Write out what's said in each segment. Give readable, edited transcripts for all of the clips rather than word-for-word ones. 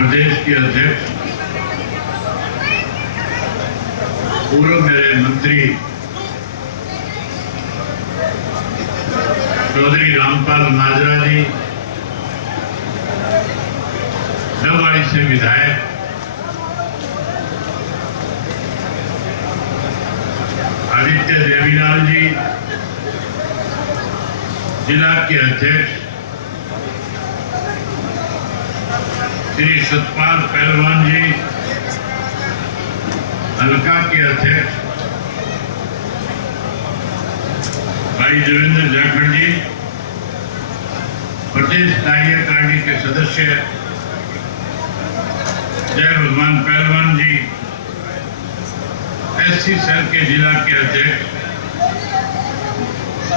प्रदेश के अध्यक्ष, पूर्व मेरे मंत्री चौधरी रामपाल माजरा जी, डबवाड़ी से विधायक आदित्य देवीलाल जी, जिला के अध्यक्ष श्री सतपाल पहलवान जी, हल्का के अध्यक्ष भाई देवेंद्र जाखड़ जी, प्रदेश कार्यकारिणी के सदस्य जय भगवान पहलवान जी, एससी सेल के जिला के अध्यक्ष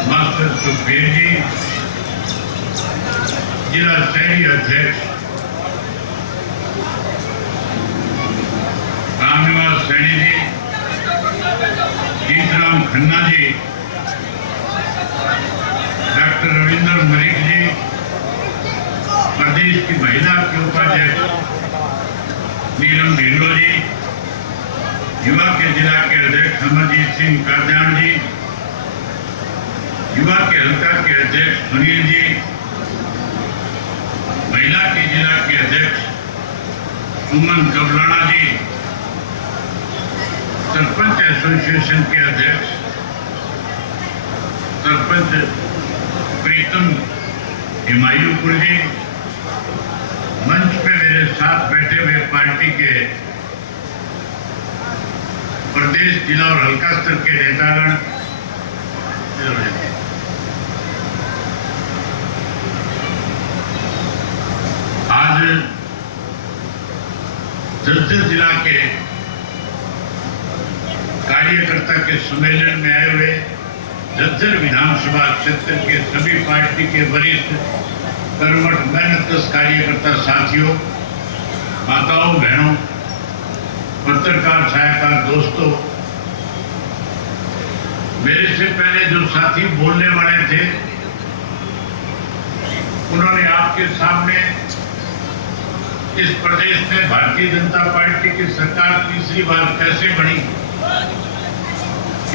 मास्टर सुखबीर जी, जिला शहरी अध्यक्ष रामनिवास सैनी जी, जीतराम खन्ना जी, डॉक्टर रविंद्र मलिक जी, प्रदेश की महिला के उपाध्यक्ष नीलम ढिल्लो जी, युवा के जिला के अध्यक्ष अमरजीत सिंह कादयान जी, युवा के हल्का के अध्यक्ष सुनील जी, महिला के जिला के अध्यक्ष सुमन कबलाना जी, सरपंच एसोसिएशन के अध्यक्ष सरपंच प्रीतम हिमायूपुर जी, मंच पे मेरे साथ बैठे हुए पार्टी के प्रदेश, जिला और हल्का स्तर के नेतागण, आज झज्जर जिला के कार्यकर्ता के सम्मेलन में आए हुए झज्जर विधानसभा क्षेत्र के सभी पार्टी के वरिष्ठ कर्मठ मेहनतकश कार्यकर्ता साथियों, माताओं, बहनों, पत्रकार छायाकार दोस्तों, मेरे से पहले जो साथी बोलने वाले थे उन्होंने आपके सामने इस प्रदेश में भारतीय जनता पार्टी की सरकार तीसरी बार कैसे बनी,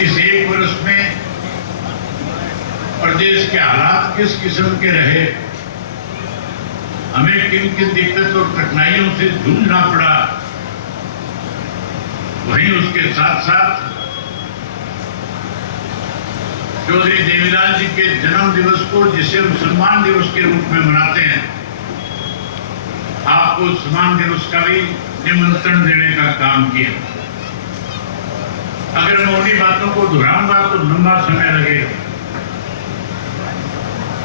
इस एक वर्ष में प्रदेश के हालात किस किस्म के रहे, हमें किन किन दिक्कत और कठिनाइयों से जूझना पड़ा, वहीं उसके साथ साथ चौधरी देवीलाल जी के जन्म दिवस को, जिसे हम सम्मान दिवस के रूप में मनाते हैं, आपको सम्मान दिवस का भी निमंत्रण देने का काम किया। अगर मैं उन्हीं बातों को दोहराऊंगा तो लंबा समय लगेगा।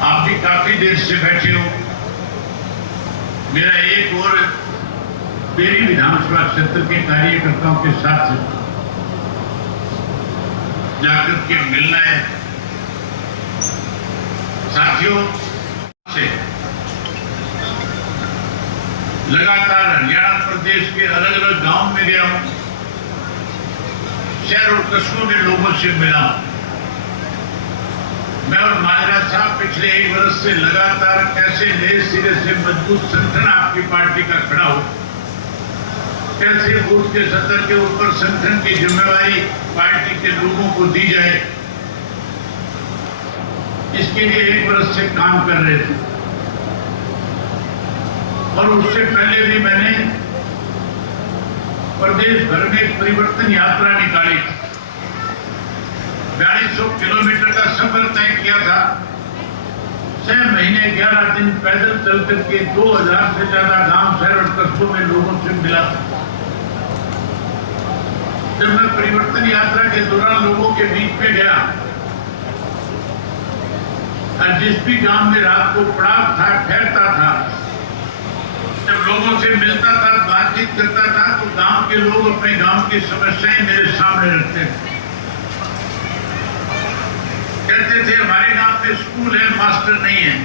आप भी काफी देर से बैठे हो। मेरा एक और बेरी विधानसभा क्षेत्र के कार्यकर्ताओं के साथ जाकर के मिलना है। साथियों से लगातार हरियाणा प्रदेश के अलग अलग गांव में गया हूं, शहर और कस्बों में लोगों से मिला हूं। मैं और माजरा साहब पिछले एक वर्ष से लगातार कैसे नए सिरे से मजबूत संगठन आपकी पार्टी का खड़ा हो, कैसे बूथ के सतर के ऊपर संगठन की जिम्मेवारी पार्टी के लोगों को दी जाए, इसके लिए एक वर्ष से काम कर रहे थे। और उससे पहले भी मैंने प्रदेश भर में एक परिवर्तन यात्रा निकाली, 4200 किलोमीटर का सफर तय किया था। 6 महीने 11 दिन पैदल चल करके 2000 से ज्यादा गांव, शहर और कस्बों में लोगों से मिला। जब मैं परिवर्तन यात्रा के दौरान लोगों के बीच में गया और जिस भी गांव में रात को पड़ाव था, ठहरता था, जब लोगों से मिलता था, बातचीत करता था, तो गांव के लोग अपने गांव की समस्याएं मेरे सामने रखते थे। कहते थे हमारे गांव में स्कूल है, मास्टर नहीं है।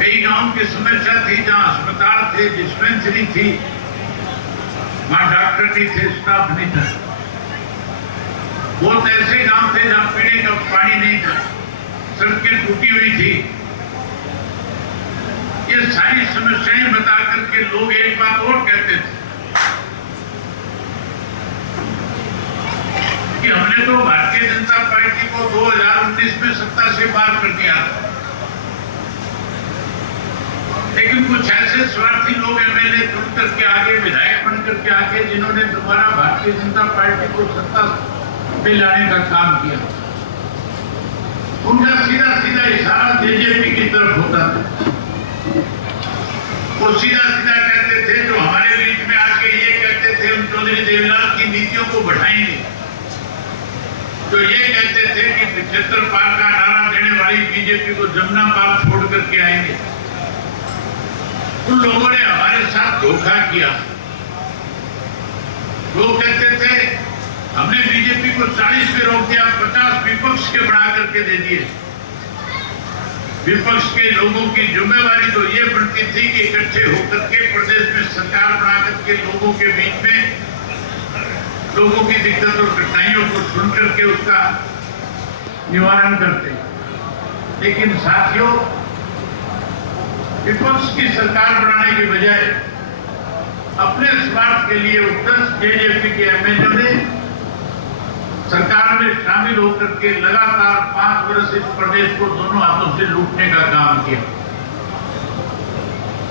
कई गांव की समस्या थी जहां अस्पताल थे, डिस्पेंसरी थी, वहां डॉक्टर नहीं थे, स्टाफ नहीं था। बहुत ऐसे गांव थे जहां पीने का पानी नहीं था, सड़कें टूटी हुई थी। ये सारी समस्याएं बता करके लोग एक बात और कहते थे कि हमने तो भारतीय जनता पार्टी को 2019 में सत्ता से बाहर कर दिया था, लेकिन कुछ ऐसे स्वार्थी लोग एमएलए चुन करके आगे, विधायक बन करके आगे, जिन्होंने दोबारा भारतीय जनता पार्टी को सत्ता में लाने का काम किया, उनका सीधा सीधा इशारा जेजेपी की तरफ होता था। वो सीधा सीधा कहते थे, जो हमारे बीच में आके ये कहते थे हम चौधरी देवीलाल की नीतियों को बढ़ाएंगे, तो ये कहते थे कि 75 पार का नारा देने वाली बीजेपी को जमुना पार छोड़ करके आएंगे। उन लोगों ने हमारे साथ धोखा किया। लोग कहते थे हमने बीजेपी को 40 पे रोक दिया, 50 विपक्ष के बढ़ा करके दे दिए। विपक्ष के लोगों की जिम्मेवारी तो ये बनती थी कि इकट्ठे होकर के प्रदेश में सरकार बना करके लोगों के बीच में लोगों की दिक्कत और कठिनाइयों को सुन करके उसका निवारण करते। लेकिन साथियों, विपक्ष की सरकार बनाने की बजाय अपने स्वार्थ के लिए 10 जेजेपी के एमएलए ने सरकार में शामिल होकर के लगातार 5 वर्ष इस प्रदेश को दोनों हाथों से लूटने का काम किया।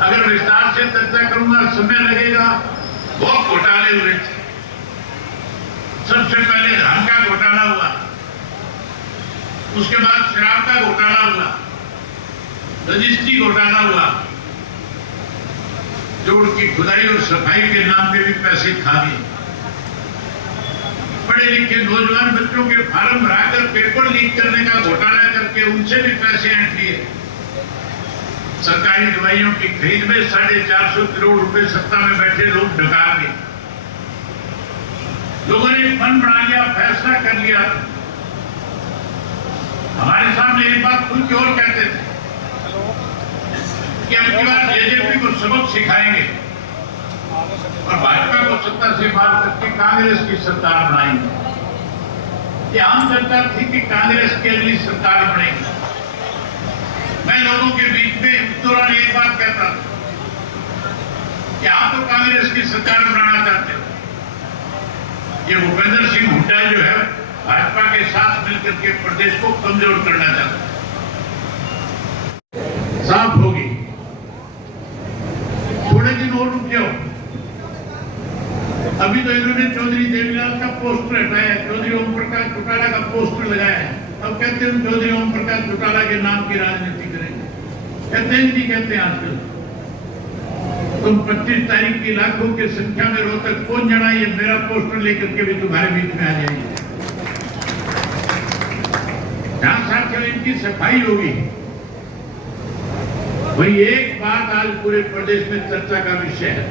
अगर विस्तार से चर्चा करूंगा, समय लगेगा। बहुत घोटाले हुए थे। सबसे पहले धान का घोटाला हुआ, उसके बाद शराब का घोटाला हुआ, रजिस्ट्री घोटाला हुआ, जोड़ की खुदाई और सफाई के नाम पे भी पैसे खा लिए। पढ़े लिखे नौजवान बच्चों के फार्म भराकर पेपर लीक करने का घोटाला करके उनसे भी पैसे ऐंठ लिए। सरकारी दवाइयों की खरीद में 450 करोड़ रुपए सत्ता में बैठे लोग ढका गए। लोगों ने मन बना लिया, फैसला कर लिया। हमारे सामने एक बात खुल के और कहते थे कि अब की बार जेजेपी को सबक सिखाएंगे और भाजपा को सत्ता से बाहर करके कांग्रेस की सरकार बनाएंगे। ये आम चर्चा थी कि कांग्रेस की अगली सरकार बनेगी। मैं लोगों के बीच में उस दौरान एक बात कहता था कि आप तो कांग्रेस की सरकार बनाना चाहते हो। ये भूपेंद्र सिंह हुड्डा जो है भाजपा के साथ मिलकर के प्रदेश को कमजोर करना चाहता है। साफ होगी, थोड़े दिन और रुक जाओ। अभी तो इन्होंने चौधरी देवीलाल का पोस्टर हटाया, चौधरी ओम प्रकाश चौटाला का पोस्टर लगाया है। अब कहते हैं चौधरी ओम प्रकाश चौटाला के नाम की राजनीति करेंगे। कहते हैं नहीं कहते हैं आजकल। तुम 25 तारीख की लाखों की संख्या में रोहतक कौन जाना, ये मेरा पोस्टर लेकर के भी तुम्हारे बीच में आ जाएंगे। जहां साथियों इनकी सफाई होगी, वही एक बात आज पूरे प्रदेश में चर्चा का विषय है।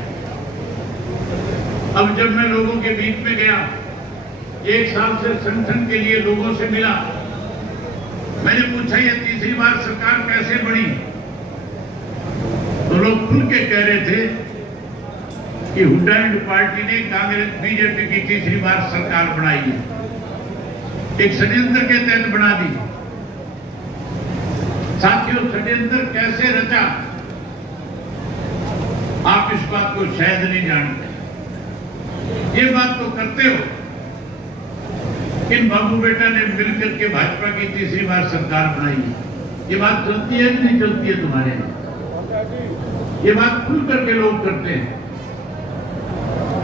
अब जब मैं लोगों के बीच में गया, 1 साल से संगठन के लिए लोगों से मिला, मैंने पूछा ये तीसरी बार सरकार कैसे बनी, तो लोग खुल के कह रहे थे कि हुड्डा एंड पार्टी ने कांग्रेस बीजेपी की तीसरी बार सरकार बनाई है, एक षड्यंत्र के तहत बना दी। साथियों, षड्यंत्र कैसे रचा आप इस बात को शायद नहीं जानते। ये बात तो करते हो, इन बाबू बेटा ने मिलकर के भाजपा की तीसरी बार सरकार बनाई है। ये बात चलती है कि नहीं चलती है तुम्हारे यहाँ? ये बात खुल करके लोग करते हैं,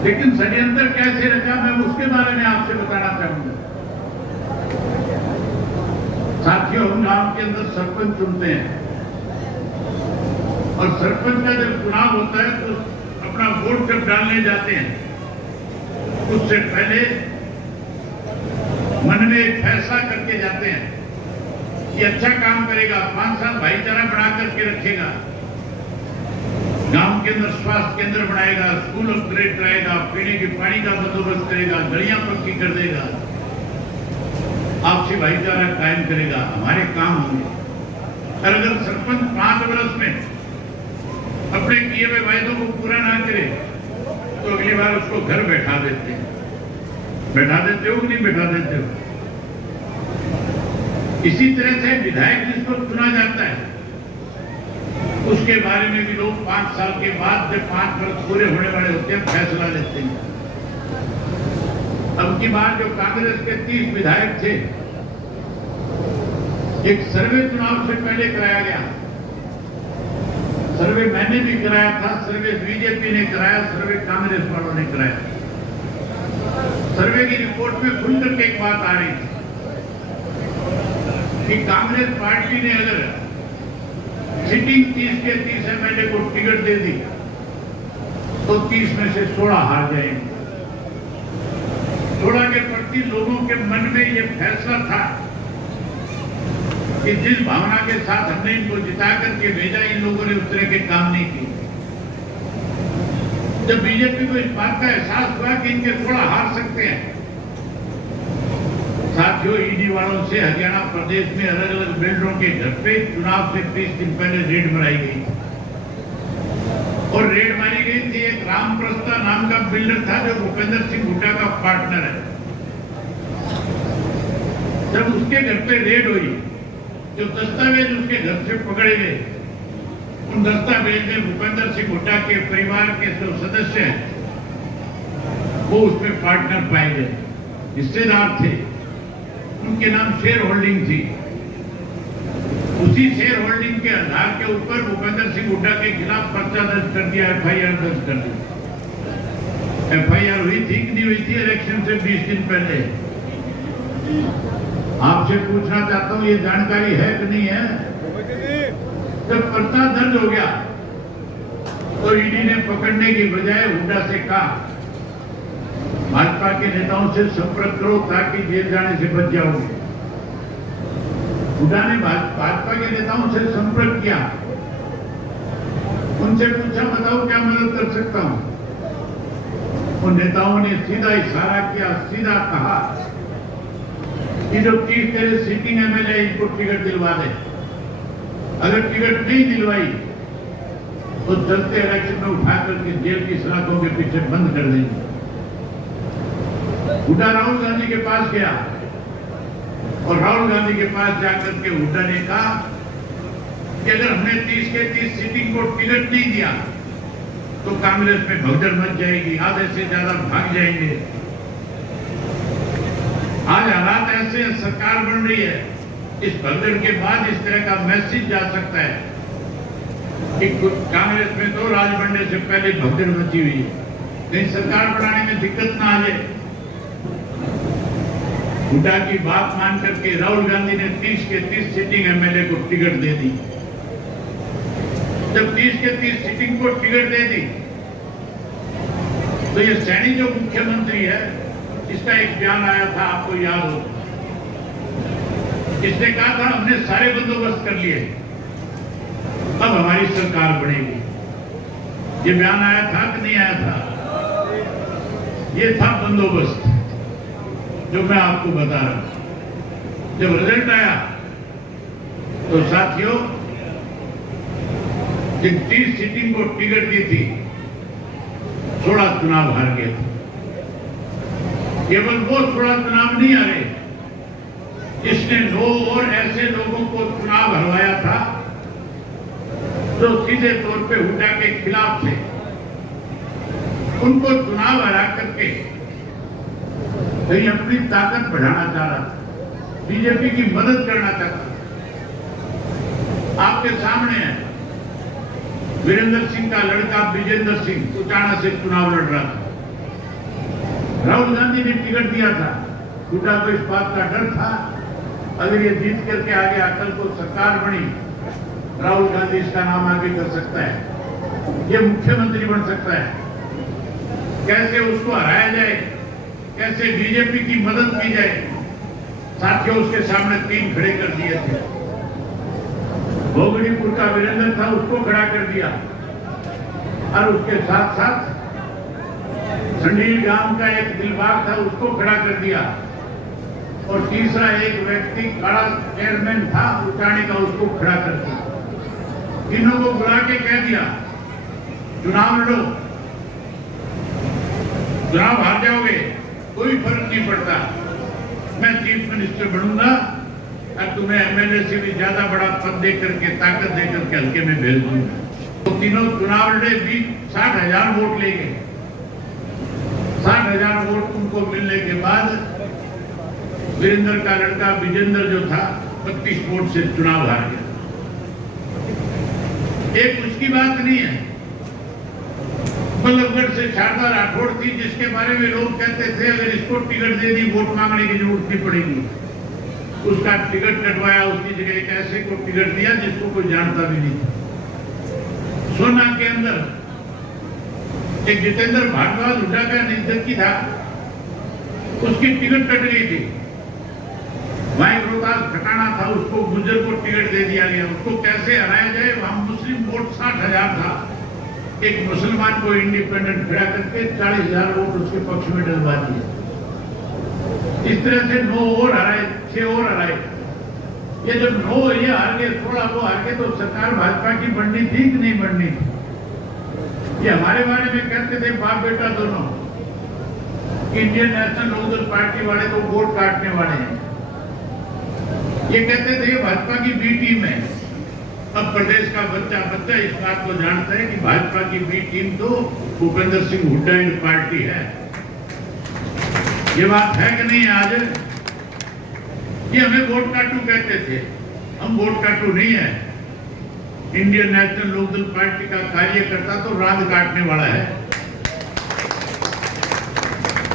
लेकिन षड्यंत्र कैसे रचा मैं उसके बारे में आपसे बताना चाहूंगा। साथियों, हम गांव के अंदर सरपंच चुनते हैं और सरपंच का जब चुनाव होता है तो अपना वोट जब डालने जाते हैं, उससे पहले मन में एक फैसला करके जाते हैं कि अच्छा काम करेगा, 5 साल भाईचारा बना करके रखेगा, गांव के अंदर स्वास्थ्य केंद्र बनाएगा, स्कूल अपग्रेड कराएगा, पीने के पानी का बंदोबस्त करेगा, गलियां पक्की कर देगा, आपसी भाईचारा कायम करेगा, हमारे काम होंगे। और अगर सरपंच 5 वर्ष में अपने किए हुए वायदों को पूरा ना करे तो अगली बार उसको घर बैठा देते हैं। बैठा देते हो कि नहीं बैठा देते हो? इसी तरह से विधायक जिसको चुना जाता है उसको उसके बारे में भी लोग 5 साल के बाद जब 5 वर्ष पूरे होने वाले होते हैं फैसला लेते हैं। अब की बार जो कांग्रेस के 30 विधायक थे, एक सर्वे चुनाव से पहले कराया गया। सर्वे मैंने भी कराया था, सर्वे बीजेपी ने कराया, सर्वे कांग्रेस वालों ने कराया। सर्वे की रिपोर्ट में खुल करके एक बात आ रही थी कि कांग्रेस पार्टी ने अगर सिटिंग 30 के 30 एमएलए को टिकट दे दी तो 30 में से 16 हार जाएंगे। 16 के प्रति लोगों के मन में यह फैसला था कि जिस भावना के साथ हमने इनको जिता करके भेजा, इन लोगों ने उस तरह के काम नहीं किए। जब बीजेपी को इस बात का एहसास हुआ कि इनके 16 हार सकते हैं, साथियों, ईडी वालों से हरियाणा प्रदेश में अलग अलग बिल्डरों के घर पे चुनाव से 30 दिन पहले रेड मराई गई और रेड मारी गई थी। एक रामप्रस्ता नाम का बिल्डर था जो भूपेंद्र सिंह हुड्डा का पार्टनर है। जब उसके घर पे रेड हुई, जो दस्तावेज उसके घर से पकड़े गए, उन दस्तावेज में भूपेंद्र सिंह हुड्डा के परिवार के जो सदस्य हैं वो उसमें पार्टनर पाए गए, हिस्सेदार थे। उनके नाम शेयर होल्डिंग थी। उसी शेयर होल्डिंग के आधार के ऊपर भूपेंद्र सिंह हुड्डा के खिलाफ पर्चा दर्ज कर दिया, एफआईआर दर्ज कर दी। एफआईआर हुई थी कि नहीं हुई थी इलेक्शन से 20 दिन पहले? आपसे पूछना चाहता हूं, ये जानकारी है कि नहीं है? जब पर्चा दर्ज हो गया तो ईडी ने पकड़ने की बजाय हुड्डा से कहा भाजपा के नेताओं से संपर्क करो ताकि जेल जाने से बच जाओगे। हुड्डा ने भाजपा के नेताओं से संपर्क किया, उनसे पूछा बताओ क्या मदद कर सकता हूं। उन नेताओं ने सीधा इशारा किया, सीधा कहा कि जो 30 तेरे सिटिंग एमएलए इनको टिकट दिलवा दे। अगर टिकट नहीं दिलवाई तो चलते इलेक्शन में उठा करके जेल की सलाखों के पीछे बंद कर देंगे। हुड्डा राहुल गांधी के पास गया और राहुल गांधी के पास जाकर के हुड्डा ने कहा कि अगर हमने 30 के 30 सिटिंग को टिकट नहीं दिया तो कांग्रेस में भगदड़ मच जाएगी, आधे से ज्यादा भाग जाएंगे। आज हालात ऐसे हैं, सरकार बन रही है, इस भगदड़ के बाद इस तरह का मैसेज जा सकता है कि कांग्रेस में तो राज बनने से पहले भगदड़ मची हुई है, कहीं सरकार बनाने में दिक्कत ना आ जाए। हुड्डा की बात मान करके राहुल गांधी ने 30 के 30 सिटिंग एमएलए को टिकट दे दी। जब 30 के 30 सिटिंग को टिकट दे दी तो ये सैनी जो मुख्यमंत्री है, इसका एक बयान आया था, आपको याद हो। इसने कहा था हमने सारे बंदोबस्त कर लिए, अब हमारी सरकार बनेगी। ये बयान आया था कि नहीं आया था? ये था बंदोबस्त जो मैं आपको बता रहा हूं। जब रिजल्ट आया तो साथियों, जिन 30 सिटिंग को टिकट दी थी, 16 चुनाव हार गए थे। केवल वो 16 चुनाव नहीं हारे, इसने 9 और ऐसे लोगों को चुनाव हरवाया था जो सीधे तौर पे हुड्डा के खिलाफ थे। उनको चुनाव हरा करके कहीं अपनी ताकत बढ़ाना चाह रहा था, बीजेपी की मदद करना चाहता। आपके सामने है वीरेंद्र सिंह का लड़का विजेंद्र सिंह उचाना से चुनाव लड़ रहा था। राहुल गांधी ने टिकट दिया था। हुड्डा को इस बात का डर था अगर ये जीत करके आ गया, कल को सरकार बनी, राहुल गांधी इसका नाम आगे कर सकता है, ये मुख्यमंत्री बन सकता है। कैसे उसको हराया जाए, कैसे बीजेपी की मदद की जाए। साथियों, उसके सामने 3 खड़े कर दिए थे। भोगड़ीपुर का वीरेंद्र था, उसको खड़ा कर दिया, और उसके साथ साथ संडील गांव का एक दिलबाग था, उसको खड़ा कर दिया, और तीसरा एक व्यक्ति काड़ा चेयरमैन था उचाने का, उसको खड़ा कर दिया। तीनों को बुला के कह दिया चुनाव लड़ो, चुनाव हार जाओगे कोई फर्क नहीं पड़ता, मैं चीफ मिनिस्टर बनूंगा और तुम्हें एमएलए से भी ज्यादा बड़ा पद देकर के, ताकत देकर के हल्के में भेज दूंगा। तीनों चुनाव लड़े भी 60,000 वोट ले गए। 60,000 वोट उनको मिलने के बाद वीरेंद्र का लड़का विजेंद्र जो था 25 वोट से चुनाव हार गया। एक उसकी बात नहीं है, बल्लभगढ़ से शारदा राठौड़ थी जिसके बारे में लोग कहते थे अगर इसको टिकट दे दी वोट मांगने की जरूरत नहीं पड़ेगी। उसका टिकट कटवाया, उसकी जगह एक ऐसे को टिकट दिया जिसको कोई जानता भी नहीं था। सोना के अंदर एक जितेंद्र भारद्वाज हुड्डा का निंदकी था, उसकी टिकट कट गई थी। वहीं रोहतास खटाना था, उसको गुज्जर को टिकट दे दिया गया। उसको कैसे हराया जाए, वहां मुस्लिम वोट 60,000 था, एक मुसलमान को इंडिपेंडेंट खड़ा करके 40,000 वोट उसके पक्ष में डलवा दिए। इस तरह से 9 और हराए, 6 और हराए। ये जब 9 ये हार गए, थोड़ा वो हार गए, तो सरकार भाजपा की बननी थी कि नहीं बननी थी? ये हमारे बारे में कहते थे बाप बेटा दोनों, इंडियन नेशनल लोकदल पार्टी वाले तो वोट काटने वाले हैं। ये कहते थे भाजपा की बी टीम है। अब प्रदेश का बच्चा बच्चा इस बात को जानता है कि भाजपा की बी टीम तो भूपेंद्र सिंह हुड्डा एंड पार्टी है। ये बात है कि नहीं है आज? ये हमें वोट काटू कहते थे, हम वोट काटू नहीं है। इंडियन नेशनल लोकदल पार्टी का कार्यकर्ता तो रात काटने वाला है।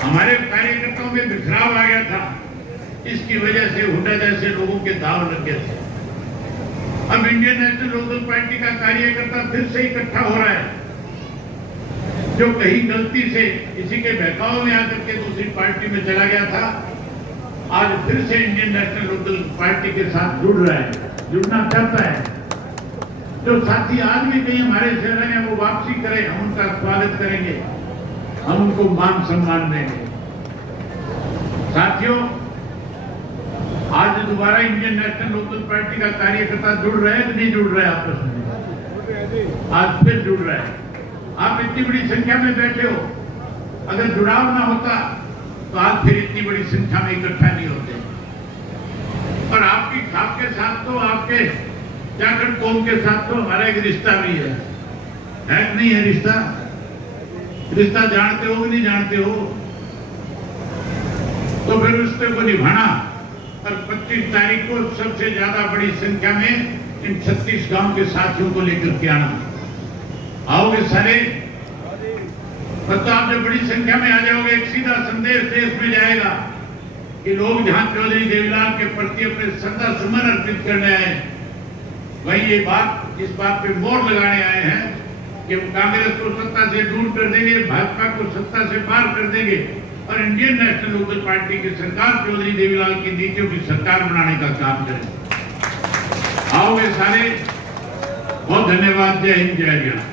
हमारे कार्यकर्ताओं में बिखराव आ गया था, इसकी वजह से हुड्डा जैसे लोगों के दाव लग गए थे। अब इंडियन नेशनल लोकदल पार्टी का कार्यकर्ता फिर से इकट्ठा हो रहा है, जो कहीं गलती से किसी के बहकाव में आकर के दूसरी पार्टी में चला गया था, आज फिर से इंडियन नेशनल लोकदल पार्टी के साथ जुड़ रहा है, जुड़ना चाहता है। जो साथी आज भी कहीं हमारे शहर में वो वापसी करें, हम उनका स्वागत करेंगे, हम उनको मान सम्मान देंगे। साथियों, आज दोबारा इंडियन नेशनल लोकदल पार्टी का कार्यकर्ता जुड़ रहे हैं कि नहीं जुड़ रहे आपस में? आज फिर जुड़ रहे हैं। आप इतनी बड़ी संख्या में बैठे हो, अगर जुड़ाव ना होता तो आज फिर इतनी बड़ी संख्या में इकट्ठा नहीं होते। और आपकी आपके साथ तो आपके जाखड़ कौम के साथ तो हमारा एक रिश्ता भी है कि नहीं है? रिश्ता जानते हो कि नहीं जानते हो? तो फिर रिश्ते को निभाना। और 25 तारीख को सबसे ज्यादा बड़ी संख्या में इन 36 गांव के साथियों को लेकर के आना। आओगे सारे? मतलब आप जब बड़ी संख्या में आ जाओगे, एक सीधा संदेश देश में जाएगा कि लोग जहां चौधरी देवीलाल के प्रति अपने श्रद्धा सुमन अर्पित करने आए, वही ये बात इस बात पे मोहर लगाने आए हैं कि कांग्रेस को सत्ता से दूर कर देंगे, भाजपा को सत्ता से पार कर देंगे और इंडियन नेशनल लोकदल पार्टी की सरकार चौधरी देवीलाल की नीतियों की सरकार बनाने का काम करें। आओगे सारे? बहुत धन्यवाद। जय हिंद, जय हरियाणा।